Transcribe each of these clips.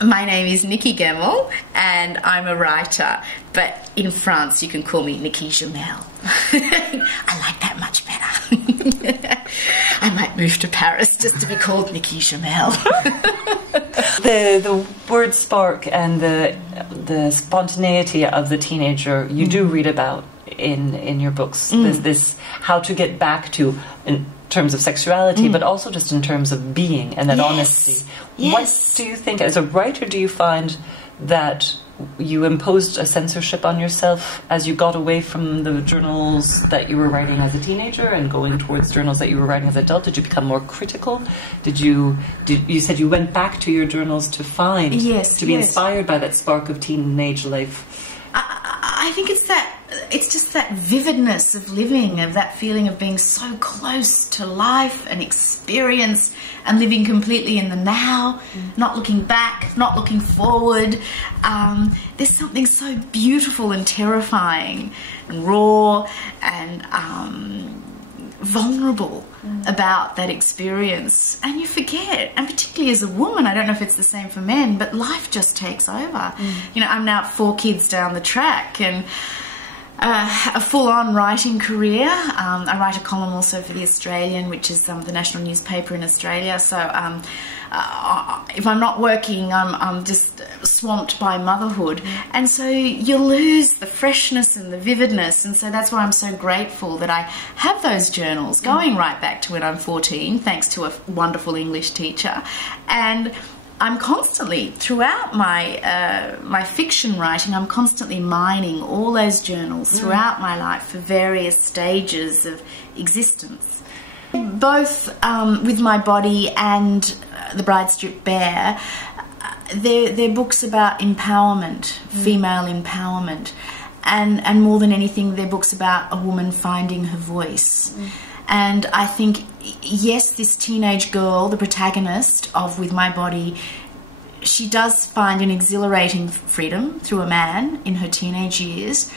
My name is Nikky Gemmell and I'm a writer, but in France you can call me Nikky Gemmell. I like that much better. I might move to Paris just to be called Nikky Gemmell. The word spark and the spontaneity of the teenager you do read about in your books. There's this how to get back to in terms of sexuality, but also just in terms of being and that honesty. Yes. What do you think, as a writer, do you find that you imposed a censorship on yourself as you got away from the journals that you were writing as a teenager and going towards journals that you were writing as an adult? Did you become more critical? You said you went back to your journals to find, to be inspired by that spark of teenage life? I think it's just that vividness of living, of that feeling of being so close to life and experience and living completely in the now, not looking back, not looking forward. There's something so beautiful and terrifying and raw and vulnerable about that experience, and you forget, and particularly as a woman, I don't know if it's the same for men, but life just takes over. You know, I'm now 4 kids down the track and a full-on writing career. I write a column also for The Australian, which is the national newspaper in Australia, so if I'm not working, I'm just swamped by motherhood, and so you lose the freshness and the vividness, and so that's why I'm so grateful that I have those journals going right back to when I'm 14, thanks to a wonderful English teacher. And I'm constantly, throughout my fiction writing, I'm constantly mining all those journals throughout my life for various stages of existence. Both with my body and The Bride Stripped Bare, they're books about empowerment, female empowerment, and more than anything, they're books about a woman finding her voice. And I think, yes, this teenage girl, the protagonist of With My Body, she does find an exhilarating freedom through a man in her teenage years.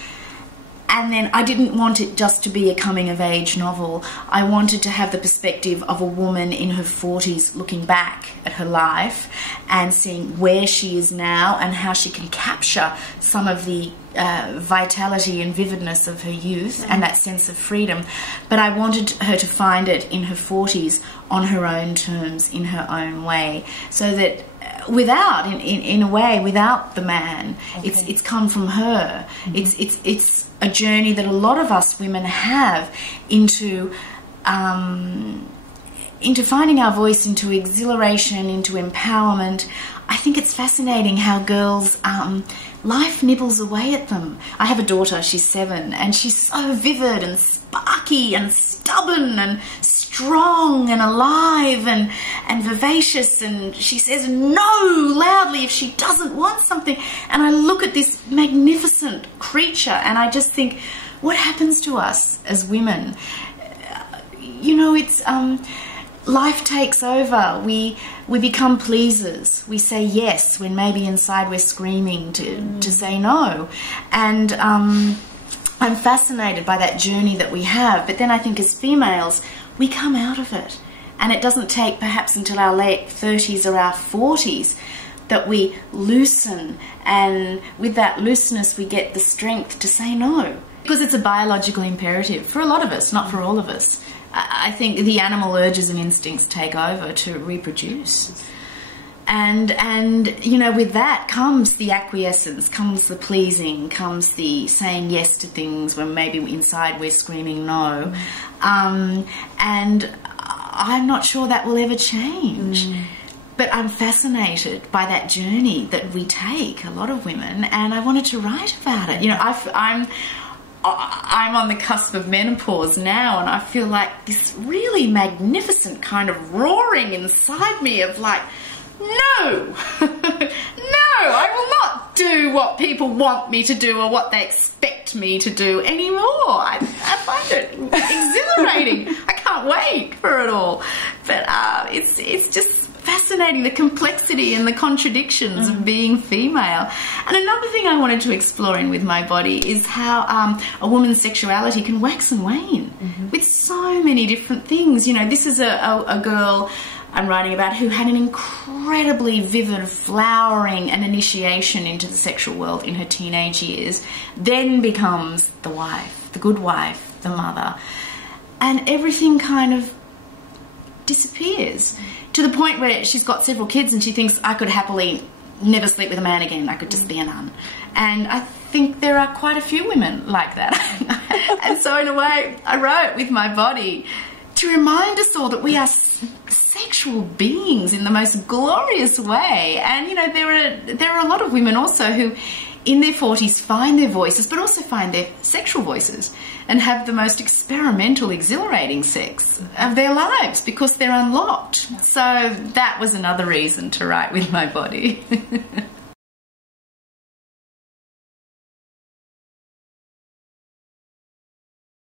And then I didn't want it just to be a coming-of-age novel. I wanted to have the perspective of a woman in her 40s looking back at her life and seeing where she is now and how she can capture some of the vitality and vividness of her youth and that sense of freedom. But I wanted her to find it in her 40s on her own terms, in her own way, so that without, in a way, without the man, it's come from her. It's a journey that a lot of us women have into finding our voice, into exhilaration, into empowerment. I think it's fascinating how girls, life nibbles away at them. I have a daughter, she's 7, and she's so vivid and sparky and stubborn and strong and alive and vivacious, and she says no loudly if she doesn't want something. And I look at this magnificent creature and I just think, what happens to us as women? You know, it's life takes over. We become pleasers. We say yes when maybe inside we're screaming to say no. And I'm fascinated by that journey that we have. But then I think as females, we come out of it. And it doesn't take perhaps until our late 30s or our 40s that we loosen. And with that looseness, we get the strength to say no. Because it's a biological imperative for a lot of us, not for all of us. I think the animal urges and instincts take over to reproduce. And you know, with that comes the acquiescence, comes the pleasing, comes the saying yes to things when maybe inside we're screaming no. And I'm not sure that will ever change. But I'm fascinated by that journey that we take, a lot of women, and I wanted to write about it. You know, I'm on the cusp of menopause now, and I feel like this really magnificent kind of roaring inside me of like, no, no, I will not do what people want me to do or what they expect me to do anymore. I find it exhilarating. I can't wait for it all. But it's just fascinating, the complexity and the contradictions of being female. And another thing I wanted to explore in With My Body is how a woman's sexuality can wax and wane with so many different things. You know, this is a girl I'm writing about, who had an incredibly vivid flowering and initiation into the sexual world in her teenage years, then becomes the wife, the good wife, the mother, and everything kind of disappears to the point where she's got several kids and she thinks, I could happily never sleep with a man again, I could just be a nun. And I think there are quite a few women like that. And so in a way, I wrote with my body to remind us all that we are sexual beings in the most glorious way. And, you know, there are a lot of women also who in their 40s find their voices, but also find their sexual voices and have the most experimental, exhilarating sex of their lives because they're unlocked. So that was another reason to write with my body.